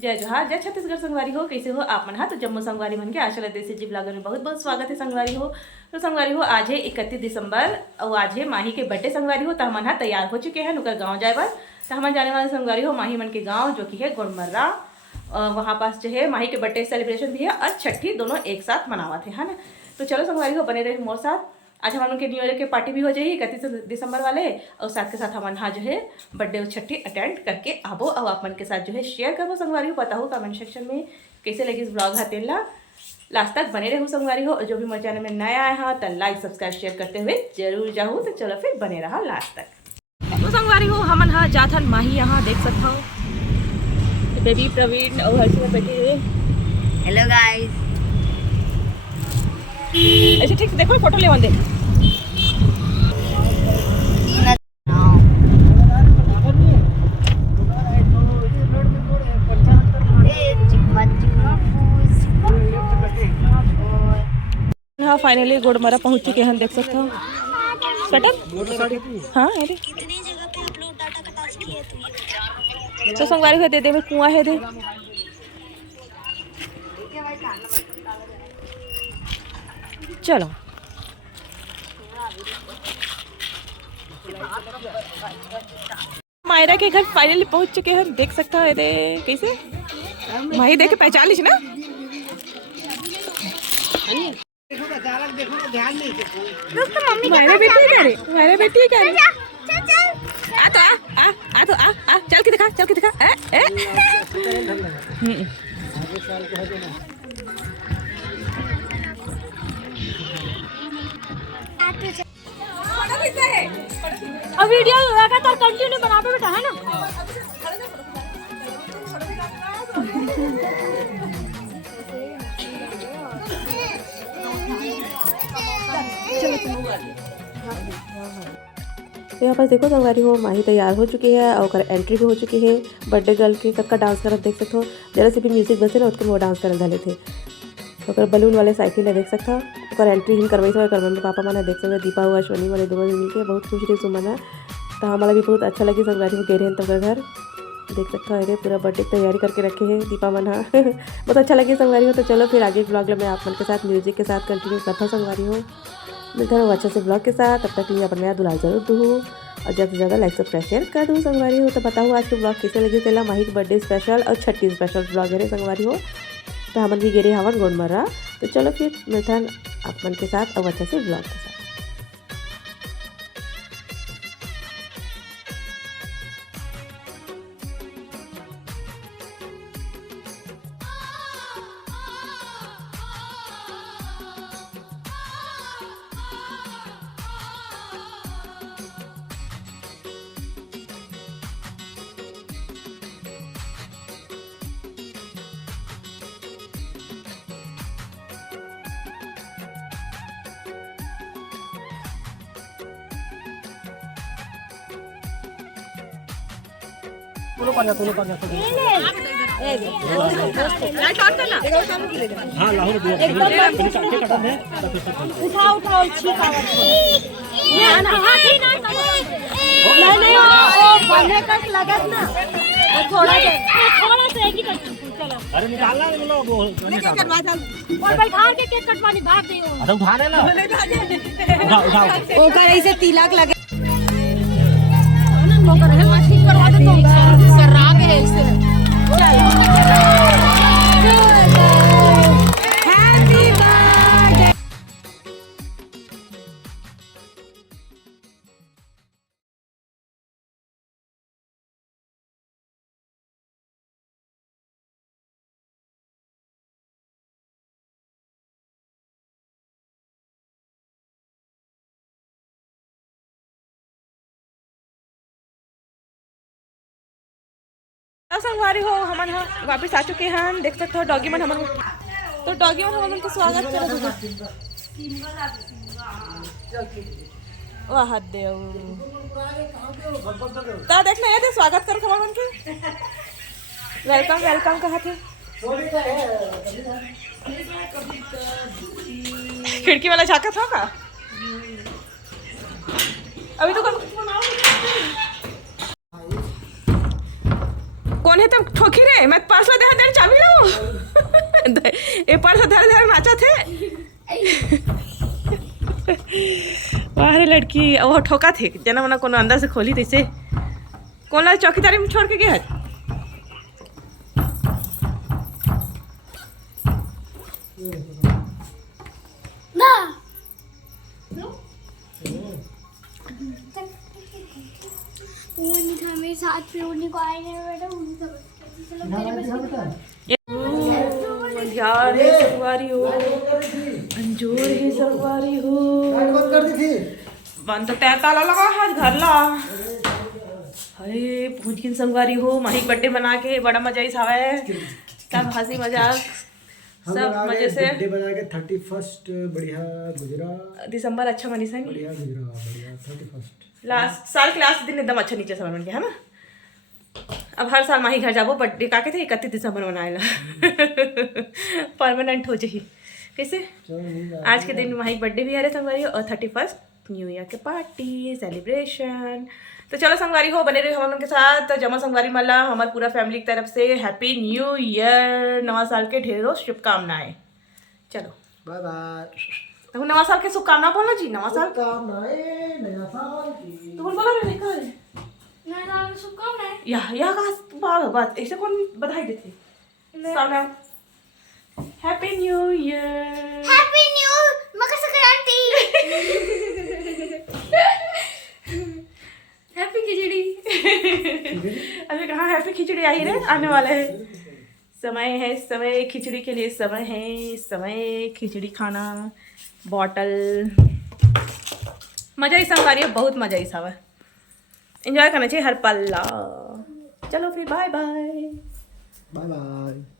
जय जोहार जय छत्तीसगढ़ संगवारी हो। कैसे हो आप मन? हाँ तो जम्मू संगवारी मन के आशा देसी जी ब्लॉगर में बहुत बहुत स्वागत है संगवारी हो। तो संगवारी हो आज है 31 दिसंबर और आज है माही के बर्थडे संगवारी हो। तो हमन हाँ तैयार हो चुके हैं नुकर गाँव जाए बर। तो हमन जाने वाले संगवारी हो माही मन के गाँव जो कि है गुड़मर्रा। वहाँ पास जो है माही के बर्थडे सेलिब्रेशन भी है और छठी दोनों एक साथ मनावत है ना। तो चलो संगवारी हो बने रहे मोर साथ। आज हम उनके न्यू ईयर के पार्टी भी हो जाएगी 31 दिसंबर वाले और साथ के साथ हम हाँ जो है बर्थडे और छठी अटेंड करके आबो और आप मन के साथ जो है शेयर करबो संगवारी हो। पता हो कमेंट सेक्शन में कैसे लगी इस ब्लॉग हाथ ला लास्ट तक बने रहो संगवारी हो। और जो भी मेरे चैनल में नया आया है तो लाइक सब्सक्राइब शेयर करते हुए जरूर जाऊँ। तो चलो फिर बने रहा लास्ट तक। तो संगवारी हो हमन हाँ जाथन माही यहाँ देख सकता हो बेबी प्रवीण और हर्षी में बैठे हुए। Hello guys. ऐसे ठीक देखो फोटो ले दे। हाँ फाइनली गुड़मर्रा पहुंच चुके हैं देख सकते हो। स्वेटर हाँ अरे तो संगवारी हुए दे दे कुआं है दे। चलो मायरा के घर फाइनली पहुंच चुके हैं देख सकते हो। दे कैसे माही देख के पहचान लीजिए ना। मायरा बेटी क्या रे? मायरा बेटी क्या रे? आ चल के दिखा और वीडियो लगातार कंटिन्यू बनाते बेटा है ना। तो यहाँ पर देखो संगवारी हो माही तैयार हो चुकी है और एंट्री भी हो चुकी है। बर्थडे गर्ल के कब का डांस करत देख सकते हो। जरा से भी म्यूजिक बजे ना उसके वो डांस करल धले थे। तो बलून वाले साइकिल है देख सकता और एंट्री ही करवाई सब कर मम्मी पापा मैंने देख सकते दीपा हुआ अश्वनी वाले दोनों मिलके बहुत खुश थी सुमन। तो हमारा भी बहुत अच्छा लगी संगवारी हो गए हैं तब घर देख सकते हो। पूरा बर्थडे की तैयारी करके रखे हैं दीपा मन। हाँ बहुत अच्छा लगी संगवारी हो। तो चलो फिर आगे ब्लॉग में आप मन के साथ म्यूजिक के साथ कंटिन्यू करता हूँ संगवारी हो। मिलता हूँ अच्छे से ब्लॉग के साथ। तब तक लिए अपने दुलाल जरूर दूँ और ज़्यादा से ज़्यादा लाइक सब्सक्राइब शेयर कर दूँ संगवारी हो। तो बताऊँ आज के ब्लॉग कैसे लगे चला माही के बर्थडे स्पेशल और छठी स्पेशल ब्लॉग है संगवारी हो। तो हमन भी गिरे हवन गुड़मर्रा। तो चलो फिर मिलता है आप मन के साथ और अच्छे से ब्लॉग के साथ। हाँ लाहौर उठाओ ठीक नहीं लगत ना थोड़ा सा एक ही चलो। अरे निकालना और बैठा के केक कटवानी भाग दियो। अरे उठा लेना उठाओ ओकर ऐसे तिलक लगे ओकर हेलमेट ठीक करवा दे तो सर्रा के ऐसे हैप्पी बर्थडे। संगवारी हो हमन वापस आ चुके हैं देख सकते हो। डॉगी मन हमन तो डॉगी मन हमन के स्वागत करत वाह देव ता देखना ये स्वागत करत हमन के वेलकम वेलकम कहत है। खिड़की वाला झाँका था का अभी तो कौन बोले तो ठोकी रे मैं पर्स ला दे तेरे चाबी लाओ ये पर्स धर धर नाचा थे वाह रे लड़की वो ठोका थे जना मना कोनो अंदर से खोली तैसे कौन ला चौकीदारी में छोड़ के गया है ना मेरे साथ पे उन्हीं को आए नहीं बेटा उन्हीं का चलो यार है संगवारी हो अंजोर है संगवारी हो बंद तो तय ताला लगा हाथ घर ला अरे पहुंच गई संगवारी हो माही बर्थडे बना के बड़ा मजा ही सावा है सब हंसी मजाक सब मजे से बर्थडे बना के 31 बढ़िया गुजरा दिसंबर अच्छा मनी सा नहीं बढ़िया गुजरा बढ़िया 31 लास्ट साल के लास्ट दिन एकदम अच्छा नीचे समय बन गया है ना अब हर साल माही घर जाबो बर्थडे का के थे 31 दिसंबर मनाएला परमानेंट हो जाही कैसे आज के दिन माही बर्थडे भी आ रहे संगवारी और 31 न्यू ईयर के पार्टी सेलिब्रेशन तो चलो संगवारी हो बने रहे हम लोग के साथ तो जमा संगवारी मला हमारे पूरा फैमिली की तरफ से हैप्पी न्यू ईयर नवा साल के ढेरों शुभकामनाएं चलो बाय बाय तो नवा साल के शुभकामना बोलो जी नवा साल शुभकामनाएं नया साल की तो बोलो रे निकल नया साल में शुभकामनाएं या का बात ऐसे कौन बधाई देते सामने happy new year happy new Makar Sankranti happy Khichdi अभी कहाँ हैप्पी खिचड़ी आई रे आने वाला है समय खिचड़ी के लिए समय खिचड़ी खाना बॉटल मजा ही संगवारी है बहुत मजा ही सावा एंजॉय करना चाहिए हर पल ला चलो फिर बाय बाय बाय बाय